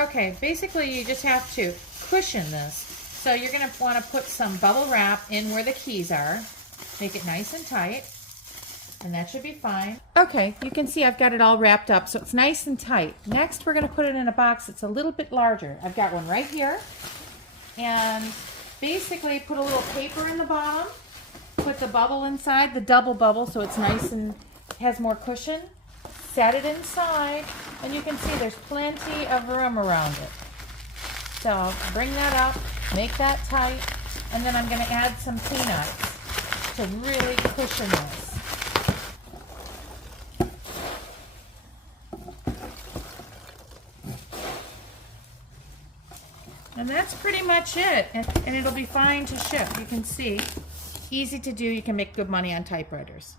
Okay, basically you just have to cushion this. So you're going to want to put some bubble wrap in where the keys are. Make it nice and tight, and that should be fine. Okay, you can see I've got it all wrapped up, so it's nice and tight. Next, we're going to put it in a box that's a little bit larger. I've got one right here, and basically put a little paper in the bottom, put the bubble inside, the double bubble, so it's nice and has more cushion. Set it inside, and you can see there's plenty of room around it. So bring that up, make that tight, and then I'm going to add some peanuts to really cushion this. And that's pretty much it, and it'll be fine to ship. You can see, easy to do. You can make good money on typewriters.